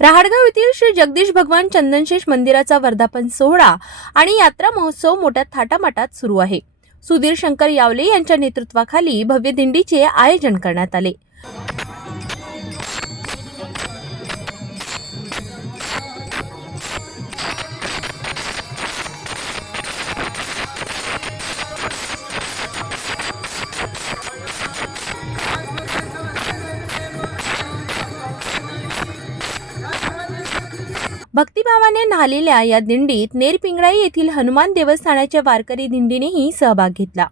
रहाटगाव येथील श्री जगदीश भगवान चंदनशेष मंदिराचा वर्धापन सोहळा आणि यात्रा महोत्सव मोठ्या थाटामाटात सुरू आहे। सुधीर शंकर यावले यांच्या नेतृत्वाखाली भव्य दिंडीचे आयोजन करण्यात आले। भक्तिभावाने न्हालेल्या या दिंडीत नेरपिंगळाई येथील हनुमान देवस्थानाच्या वारकरी दिंडीनेही सहभाग घेतला।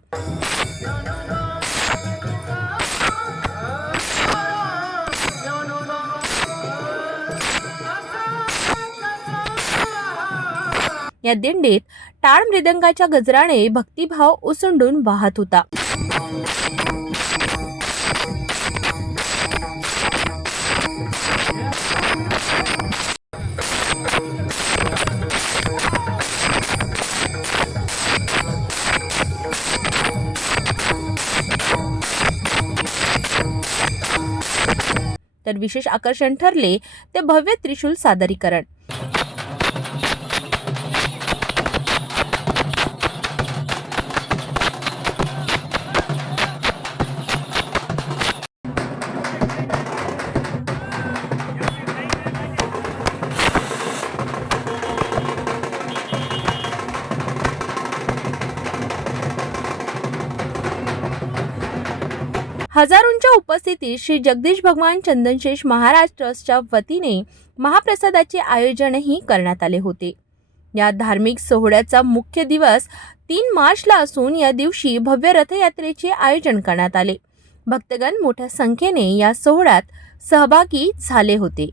या दिंडीत टाळ मृदंगाच्या गजराने भक्तिभाव ओसंडून वाहत होता। तर विशेष आकर्षण ठरले ते भव्य त्रिशूल सादरीकरण। हजारोंच्या उपस्थितीत श्री जगदीश भगवान चंदनशेष महाराज ट्रस्टच्या वतीने महाप्रसादाचे आयोजनही करण्यात आले होते। या धार्मिक सोहळ्याचा मुख्य दिवस 3 मार्चला असून या दिवशी भव्य रथयात्रेचे आयोजन करण्यात आले। भक्तगण मोठ्या संख्येने या सोहळ्यात सहभागी झाले होते।